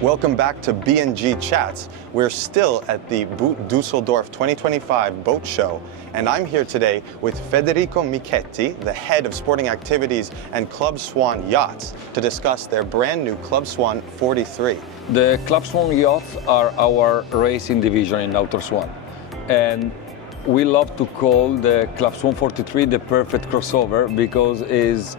Welcome back to B&G Chats. We're still at the Düsseldorf 2025 boat show, and I'm here today with Federico Michetti, the head of sporting activities and ClubSwan yachts, to discuss their brand new ClubSwan 43. The ClubSwan yachts are our racing division in Nautor Swan, and we love to call the ClubSwan 43 the perfect crossover because it's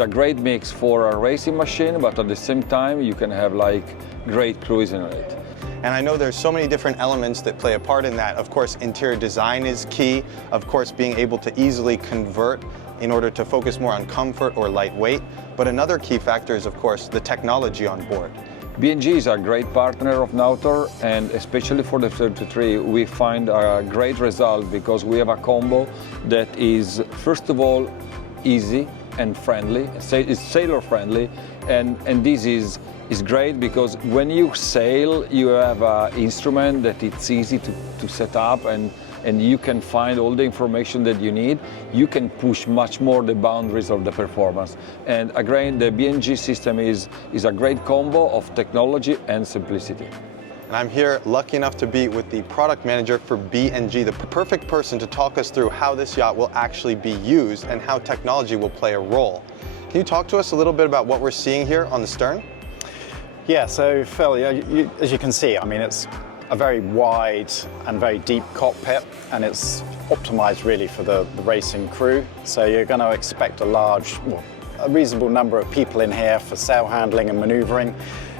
a great mix for a racing machine, but at the same time you can have like great cruising on it. And I know there's so many different elements that play a part in that. Of course, interior design is key. Of course, being able to easily convert in order to focus more on comfort or lightweight. But another key factor is, of course, the technology on board. B&G is a great partner of Nautor, and especially for the 33, we find a great result because we have a combo that is, first of all, easy and friendly. It's sailor friendly, and this is great because when you sail, you have an instrument that it's easy to set up, and you can find all the information that you need. You can push much more the boundaries of the performance. And again, the B&G system is a great combo of technology and simplicity. And I'm here lucky enough to be with the product manager for B&G, the perfect person to talk us through how this yacht will actually be used and how technology will play a role. Can you talk to us a little bit about what we're seeing here on the stern? Yeah, so Phil, as you can see, I mean, it's a very wide and very deep cockpit, and it's optimized really for the racing crew. So you're going to expect a reasonable number of people in here for sail handling and maneuvering.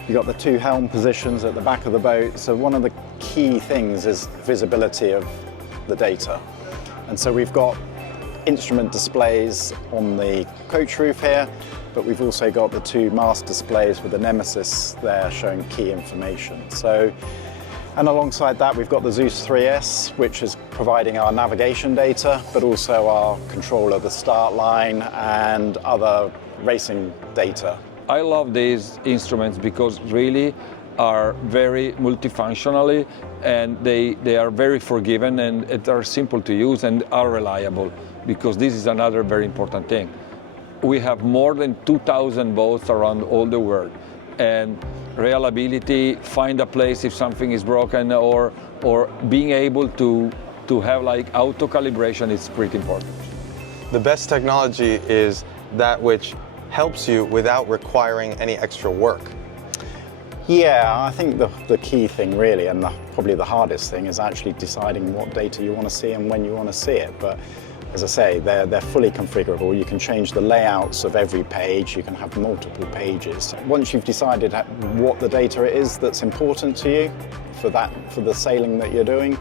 You've got the two helm positions at the back of the boat. So one of the key things is visibility of the data. And so we've got instrument displays on the coach roof here, but we've also got the two mast displays with the Nemesis there showing key information. And alongside that, we've got the Zeus 3S, which is providing our navigation data, but also our control of the start line and other racing data. I love these instruments because really are very multifunctionally, and they are very forgiving, and they are simple to use and are reliable, because this is another very important thing. We have more than 2,000 boats around all the world, and reliability, find a place if something is broken, or being able to have like auto calibration is pretty important. The best technology is that which helps you without requiring any extra work. Yeah, I think the key thing really, and probably the hardest thing, is actually deciding what data you want to see and when you want to see it. But as I say, they're fully configurable. You can change the layouts of every page. You can have multiple pages. Once you've decided what the data it is that's important to you for the sailing that you're doing,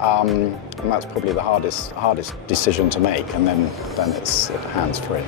and that's probably the hardest decision to make, and then it's hands-free.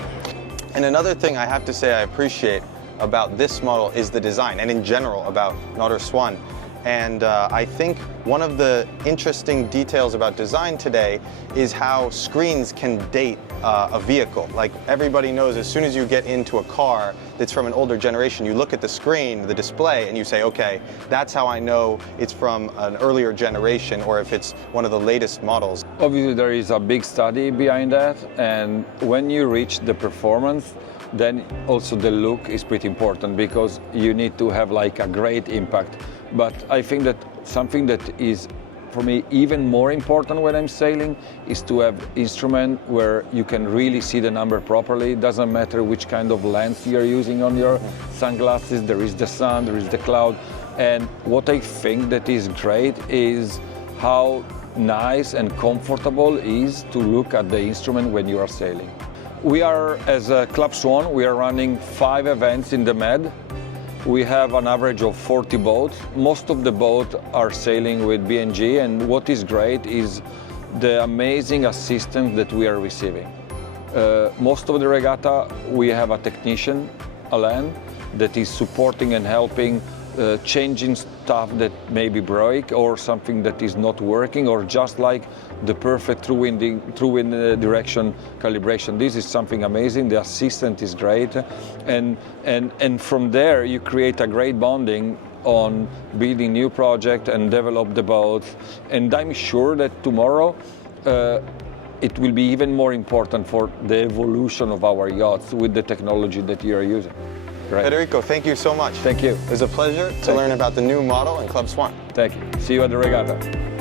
And another thing I have to say I appreciate about this model is the design, and in general about Nautor Swan. And I think one of the interesting details about design today is how screens can date a vehicle. Like everybody knows, as soon as you get into a car that's from an older generation, you look at the screen, the display, and you say, okay, that's how I know it's from an earlier generation, or if it's one of the latest models. Obviously there is a big study behind that, and when you reach the performance, then also the look is pretty important, because you need to have like a great impact. But I think that something that is, for me, even more important when I'm sailing is to have instrument where you can really see the number properly. It doesn't matter which kind of lens you're using on your sunglasses. There is the sun, there is the cloud. And what I think that is great is how nice and comfortable it is to look at the instrument when you are sailing. We are, as a ClubSwan, we are running 5 events in the Med. We have an average of 40 boats. Most of the boats are sailing with B&G, and what is great is the amazing assistance that we are receiving. Most of the regatta, we have a technician, Alain, that is supporting and helping, changing stuff that maybe broke, or something that is not working, or just like the perfect through wind direction calibration. This is something amazing. The assistant is great, and from there you create a great bonding on building new project and develop the boat. And I'm sure that tomorrow it will be even more important for the evolution of our yachts with the technology that you are using. Great. Federico, thank you so much. Thank you. It was a pleasure to learn about the new model in Club Swan. Thank you. See you at the regatta.